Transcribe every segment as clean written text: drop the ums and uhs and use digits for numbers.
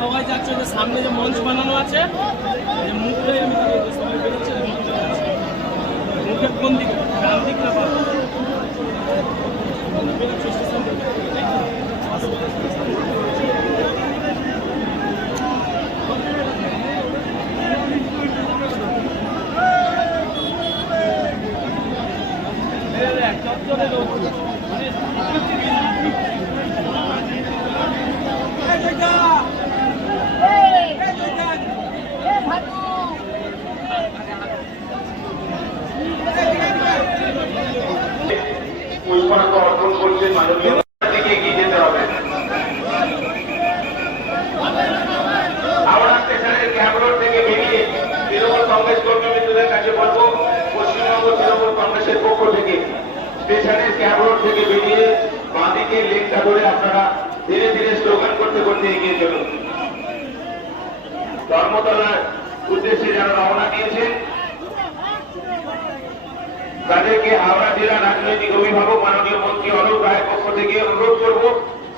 সবাই যাচ্ছে যে সামনে যে মঞ্চ বানানো আছে যে মুখে সবাই বেরোচ্ছে মুখের কোন দিকে ডান দিক না অর্পণ করছেন মাননীয় দিকে এগিয়ে যেতে হবে। হাওড়া স্টেশনের ক্যাম্প রোড থেকে বেরিয়ে তৃণমূল কংগ্রেস কর্মীদের কাছে বলবো, পশ্চিমবঙ্গ তৃণমূল কংগ্রেসের পক্ষ থেকে স্টেশনের ক্যাম্প রোড থেকে বেরিয়ে বাঁদিকে লেনটা ধরে আপনারা ধীরে ধীরে স্লোগান করতে করতে এগিয়ে চলুন। ধর্মতলার উদ্দেশ্যে যারা রওনা দিয়েছেন তাদেরকে হাওড়া জেলা রাজনৈতিক অভিভাবক মাননীয় মন্ত্রী অলোক রায়ের পক্ষ থেকে অনুরোধ করব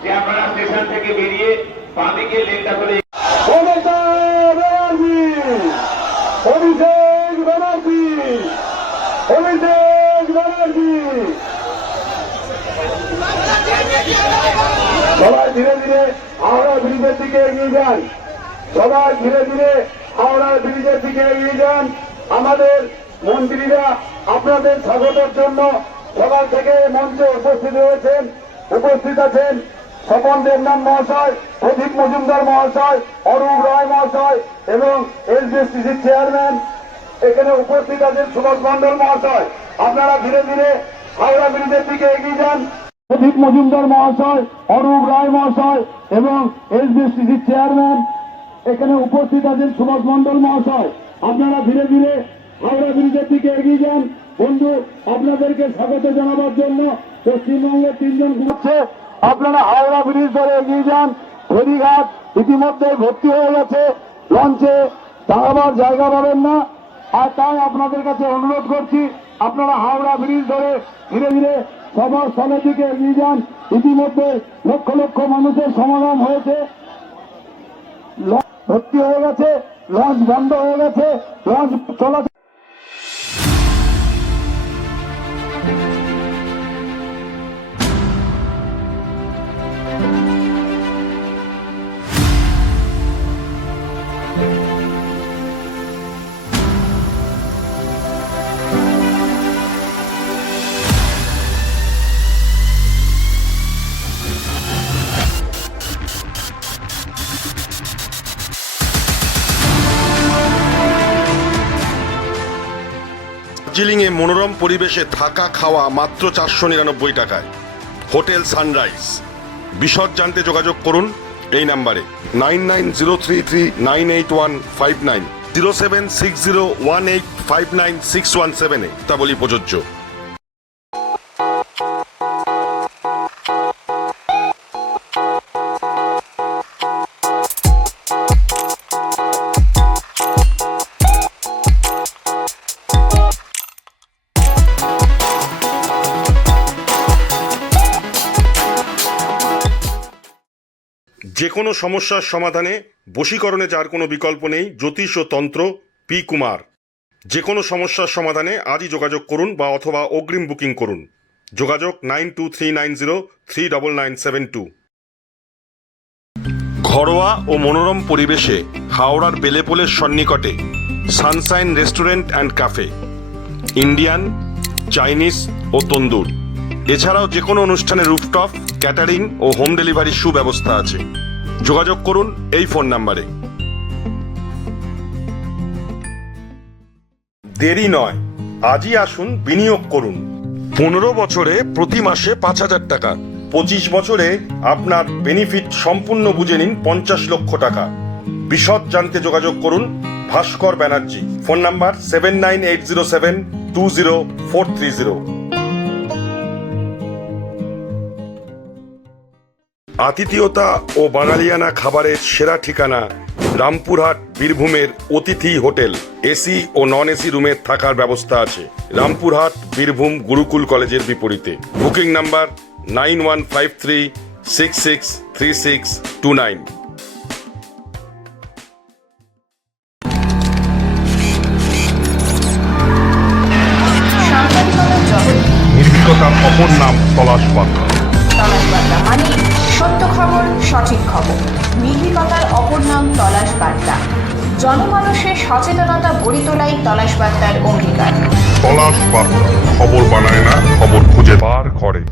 যে আপনারা স্টেশন থেকে বেরিয়ে বাঁদিকে লেনটা করে সবাই ধীরে ধীরে হাওড়া ব্রিজের দিকে এগিয়ে যান। সবাই ধীরে ধীরে হাওড়া ব্রিজের দিকে এগিয়ে যান। আমাদের মন্ত্রীরা আপনাদের স্বাগতের জন্য সকাল থেকে মঞ্চে উপস্থিত হয়েছেন। উপস্থিত আছেন স্বপন দেবনাথ মহাশয়, প্রদীপ মজুমদার মহাশয়, অরূপ রায় মহাশয় এবং এসবিএসটিসির চেয়ারম্যান। এখানে উপস্থিত আছেন সুভাষ মন্ডল মহাশয়। আপনারা ধীরে ধীরে হাওড়া ব্রিজের দিকে এগিয়ে যান। প্রদীপ মজুমদার মহাশয়, অরূপ রায় মহাশয় এবং এসবিএসটিসির চেয়ারম্যান। এখানে উপস্থিত আছেন সুভাষ মন্ডল মহাশয়। আপনারা ধীরে ধীরে হাওড়া ব্রিজের দিকে এগিয়ে যান। বন্ধু, আপনাদেরকে স্বাগত জানাবার জন্য পশ্চিমবঙ্গের 3 জন ঘুরছে। আপনারা হাওড়া ব্রিজ ধরে এগিয়ে যান। ফেরিঘাট ইতিমধ্যে ভর্তি হয়ে গেছে, লঞ্চে দাঁড়াবার জায়গা পাবেন না। আর তাই আপনাদের কাছে অনুরোধ করছি, আপনারা হাওড়া ব্রিজ ধরে ধীরে ধীরে সভাস্থলের দিকে এগিয়ে যান। ইতিমধ্যে লক্ষ লক্ষ মানুষের সমাগম হয়েছে, ভর্তি হয়ে গেছে, লঞ্চ বন্ধ হয়ে গেছে, লঞ্চ চলাচল দার্জিলিংয়ে মনোরম পরিবেশে থাকা খাওয়া মাত্র 499 টাকায়। Hotel sunrise. বিশদ জানতে যোগাযোগ করুন এই নাম্বারে 9903398159 07601859617 তা বলি প্রযোজ্য। যে কোনো সমস্যার সমাধানে বশীকরণে যার কোনো বিকল্প নেই, জ্যোতিষ ও তন্ত্র পি কুমার। যে কোনো সমস্যার সমাধানে আজই যোগাযোগ করুন বা অথবা অগ্রিম বুকিং করুন। যোগাযোগ 9239039972। ঘরোয়া ও মনোরম পরিবেশে হাওড়ার বেলেপোলের সন্নিকটে sunshine restaurant and cafe. Indian, Chinese ও তন্দুর, এছাড়াও যে কোনো অনুষ্ঠানে রুফটপ, ক্যাটারিং ও হোম ডেলিভারির সুব্যবস্থা আছে। যোগাযোগ করুন এই ফোন নাম্বারে। দেরি নয়, আজই আসুন, বিনিয়োগ করুন। 15 বছরে প্রতি মাসে 5000 টাকা, 25 বছরে আপনার বেনিফিট সম্পূর্ণ বুঝে নিন 50 লক্ষ টাকা। বিশদ জানতে যোগাযোগ করুন ভাস্কর ব্যানার্জি। Phone number 7980720430। আতিথেয়তা ও বাঙালিয়ানা খাবারের সেরা ঠিকানা রামপুরহাট বীরভূমের অতিথি হোটেল। এসি ও নন এসি রুমের থাকার ব্যবস্থা আছে। রামপুরহাট বীরভূম গুরুকুল কলেজের বিপরীতে। Booking number 9153663629। নির্ভীকতার অপর নাম তলাশ বার্তা। তলাশ বার্তা মানে সত্য খবর, সঠিক খবর। নির্ভীকতার অপর নাম তলাশ বার্তা। জনমানুষের সচেতনতা গড়ে তোলাই তলাশ বার্তার অঙ্গীকার। তলাশ বার্তা খবর বানায় না, খবর খুঁজে বার করে।